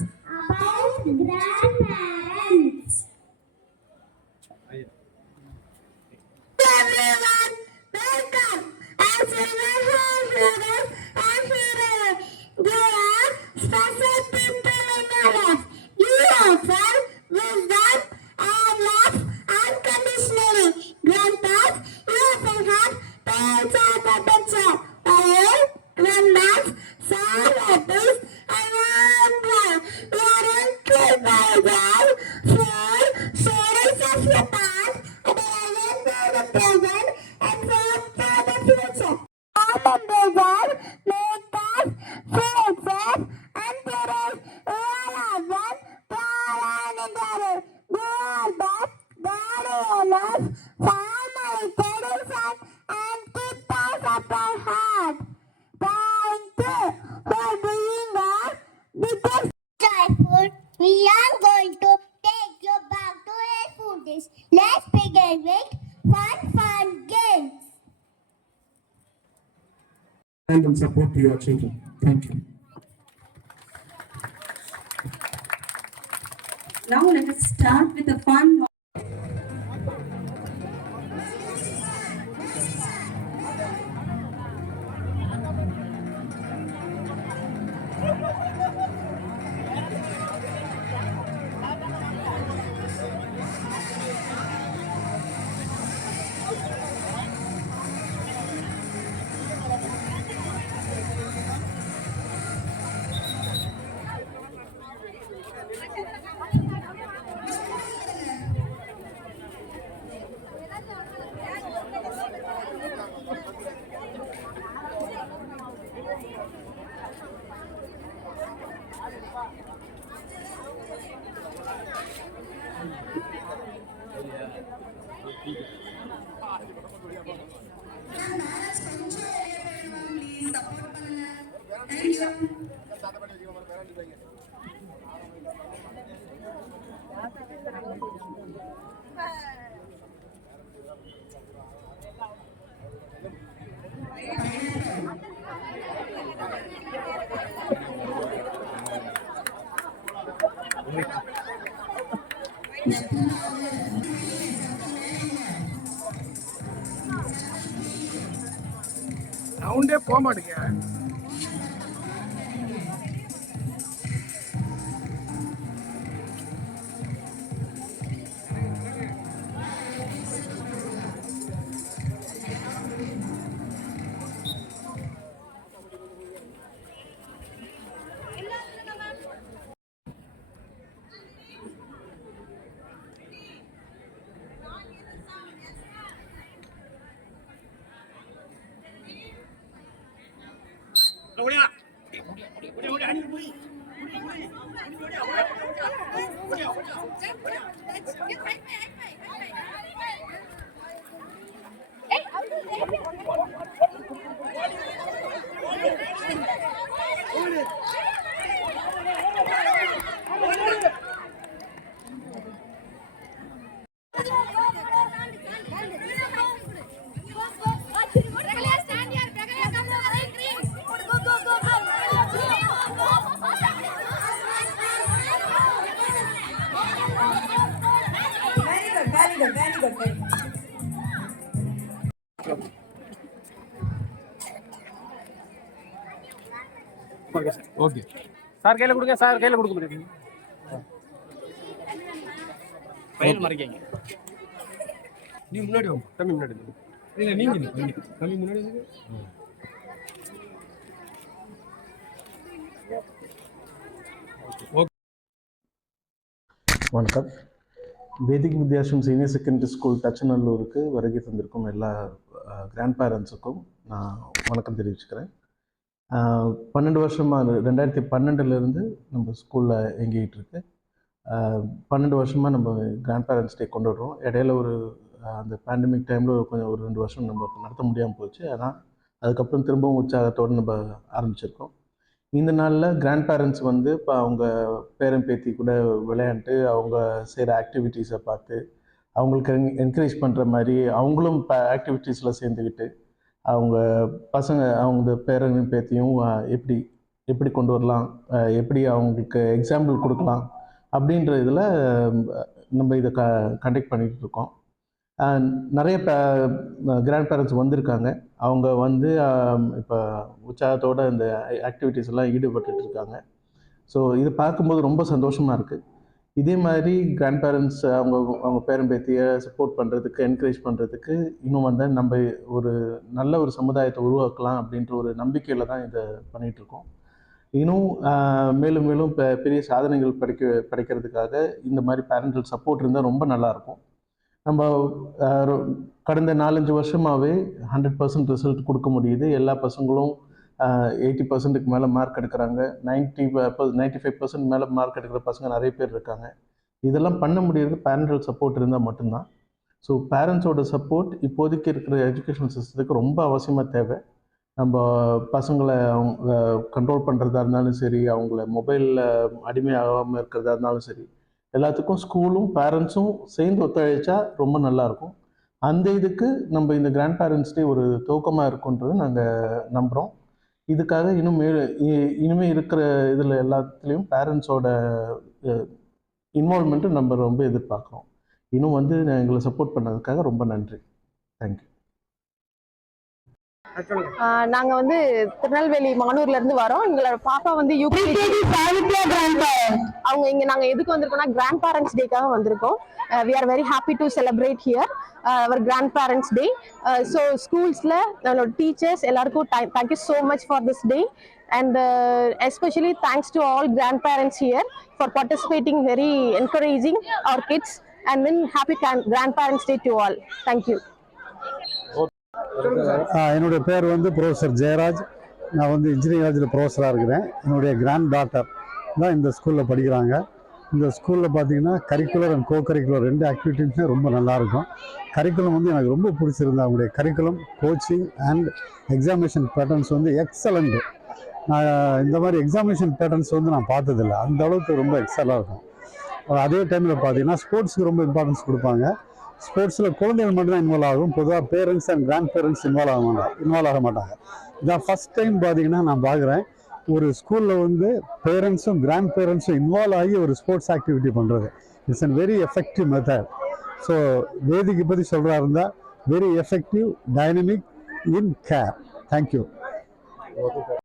about grandparents. Everyone, welcome. As we welcome heroes and heroines, you are special people in our life. You offer wisdom and love unconditionally. Grandpas, you often have parents are the picture. While grandmas, some happens and one blood. You are included by God for sharing of your past and the present and hope for the future. Remember, make us feel safe and parents all of them proud and together. We are back, guardians, family tradition and keep us up our heart. Thank you for being our biggest joyful. We are going to take you back to a food dish. Let's begin with fun games. And support to your children. Thank you. Now let us start with a fun. சவுண்டே போக மாட்டேங்க. Very good. Okay sir கையில கொடுங்க. Sir கையில கொடுக்க முடியும். பையன் மறைக்கங்க. நீ முன்னாடி வாங்க. தம்பி முன்னாடி வாங்க. இல்ல நீங்க தம்பி முன்னாடி வாங்க. வணக்கம். வேதிக் வித்யாசம் சீனியர் செகண்டரி ஸ்கூல் தச்சநல்லூருக்கு வருகை தந்திருக்கும் எல்லா கிராண்ட் பேரண்ட்ஸுக்கும் நான் வணக்கம் தெரிவிச்சுக்கிறேன். 12 வருஷமாக 2012 நம்ம ஸ்கூலில் இயங்கிகிட்டு இருக்கு. 12 வருஷமாக நம்ம கிராண்ட் பேரண்ட்ஸ் டே கொண்டாடுறோம். இடையில அந்த பேண்டமிக் டைமில் ஒரு 2 வருஷம் நம்ம நடத்த முடியாமல் போச்சு. ஆனால் அதுக்கப்புறம் திரும்பவும் உற்சாகத்தோடு நம்ம ஆரம்பிச்சிருக்கோம். இந்த நாளில் கிராண்ட் பேரண்ட்ஸ் இப்போ அவங்க பேரன் பேத்தி கூட விளையாண்டு அவங்க செய்கிற ஆக்டிவிட்டீஸை பார்த்து அவங்களுக்கு என்கரேஜ் பண்ணுற மாதிரி அவங்களும் ஆக்டிவிட்டீஸில் சேர்ந்துக்கிட்டு அவங்க பசங்க அவங்க பேரனும் பேத்தியும் எப்படி எப்படி கொண்டு வரலாம், எப்படி அவங்களுக்கு எக்ஸாம்பிள் கொடுக்கலாம் அப்படின்ற இதில் நம்ம இதை கண்டக்ட் பண்ணிகிட்டு இருக்கோம். நிறைய கிராண்ட் பேரண்ட்ஸ் வந்திருக்காங்க. அவங்க வந்து இப்போ உற்சாகத்தோடு இந்த ஆக்டிவிட்டீஸ் எல்லாம் ஈடுபட்டுட்டு இருக்காங்க. ஸோ இது பார்க்கும்போது ரொம்ப சந்தோஷமாக இருக்குது. இதே மாதிரி கிராண்ட் பேரண்ட்ஸ் அவங்க பேரன் பேத்தியை சப்போர்ட் பண்ணுறதுக்கு, என்கரேஜ் பண்ணுறதுக்கு இன்னும் வந்து நம்ம ஒரு நல்ல ஒரு சமுதாயத்தை உருவாக்கலாம் அப்படின்ற ஒரு நம்பிக்கையில் தான் இதை பண்ணிகிட்ருக்கோம். இன்னும் மேலும் மேலும் பெரிய சாதனைகள் படைக்கிறதுக்காக இந்த மாதிரி பேரண்டல் சப்போர்ட் இருந்தால் ரொம்ப நல்லாயிருக்கும். நம்ம கடந்த 4-5 வருஷமாகவே 100% ரிசல்ட் கொடுக்க முடியுது. எல்லா பசங்களும் 80%க்கு மேலே மார்க் எடுக்கிறாங்க. 95% மேலே மார்க் எடுக்கிற பசங்க நிறைய பேர் இருக்காங்க. இதெல்லாம் பண்ண முடியாது பேரண்டல் சப்போர்ட் இருந்தால் மட்டும்தான். ஸோ பேரண்ட்ஸோட சப்போர்ட் இப்போதைக்கு இருக்கிற எஜுகேஷன் சிஸ்டத்துக்கு ரொம்ப அவசியமாக தேவை. நம்ம பசங்களை அவங்க கண்ட்ரோல் பண்ணுறதா இருந்தாலும் சரி, அவங்கள மொபைலில் அடிமையாகாமல் இருக்கிறதா இருந்தாலும் சரி, எல்லாத்துக்கும் ஸ்கூலும் பேரண்ட்ஸும் சேர்ந்து ஒத்துழைச்சா ரொம்ப நல்லாயிருக்கும். அந்த இதுக்கு நம்ம இந்த கிராண்ட் பேரண்ட்ஸ் டே ஒரு துவக்கமாக இருக்குன்றது நாங்கள் நம்புகிறோம். இதுக்காக இனிமேல் இருக்கிற இதில் எல்லாத்துலேயும் பேரண்ட்ஸோட இன்வால்மெண்ட்டு நம்ம ரொம்ப எதிர்பார்க்குறோம். இன்னும் வந்து எங்களை சப்போர்ட் பண்ணதுக்காக ரொம்ப நன்றி. தேங்க்யூ. நாங்க வந்து திருநெல்வேலி மானூர்ல இருந்து வரோம். எங்களோட பாப்பா வந்து அவங்க இங்க நாங்க எதுக்கு வந்திருக்கோம்னா கிராண்ட் பேரண்ட்ஸ் டேக்காக வந்திருக்கோம். we are very happy to celebrate here our grandparents day. So schools-ல teachers எல்லாருக்கும் thank you so much for this day, and especially thanks to all grandparents here for participating, very encouraging our kids, and then happy grandparents day to all. Thank you. என்னுடைய பேர் வந்து professor Jayaraj. நான் வந்து engineering காலேஜில் ப்ரொஃபஸராக இருக்கிறேன். என்னுடைய grand daughter தான் இந்த ஸ்கூலில் படிக்கிறாங்க. இந்த ஸ்கூலில் பார்த்தீங்கன்னா கரிக்குலர் அண்ட் கோ கரிக்குலர் 2 ஆக்டிவிட்டீஸுமே ரொம்ப நல்லாயிருக்கும். கரிக்குலம் வந்து எனக்கு ரொம்ப பிடிச்சிருந்தேன். அவங்களுடைய curriculum, coaching and examination patterns வந்து எக்ஸலண்ட்டு. நான் இந்த மாதிரி எக்ஸாமினேஷன் பேட்டர்ன்ஸ் வந்து நான் பார்த்ததில்லை. அந்த அளவுக்கு ரொம்ப எக்ஸலாக இருக்கும். அதே டைமில் பார்த்தீங்கன்னா ஸ்போர்ட்ஸுக்கு ரொம்ப இம்பார்ட்டன்ஸ் கொடுப்பாங்க. ஸ்போர்ட்ஸில் குழந்தைகள் மட்டும்தான் இன்வால்வ் ஆகும். பொதுவாக parents and grandparents involve ஆக மாட்டாங்க. இதான் ஃபஸ்ட் டைம் பார்த்தீங்கன்னா நான் பார்க்குறேன் ஒரு ஸ்கூலில் வந்து பேரண்ட்ஸும் கிராண்ட் பேரண்ட்ஸும் இன்வால்வ் ஆகி ஒரு ஸ்போர்ட்ஸ் ஆக்டிவிட்டி பண்ணுறது. It's an very effective method. So வேதிக்கு பற்றி சொல்கிறா இருந்தால் very effective, dynamic, in care. Thank you.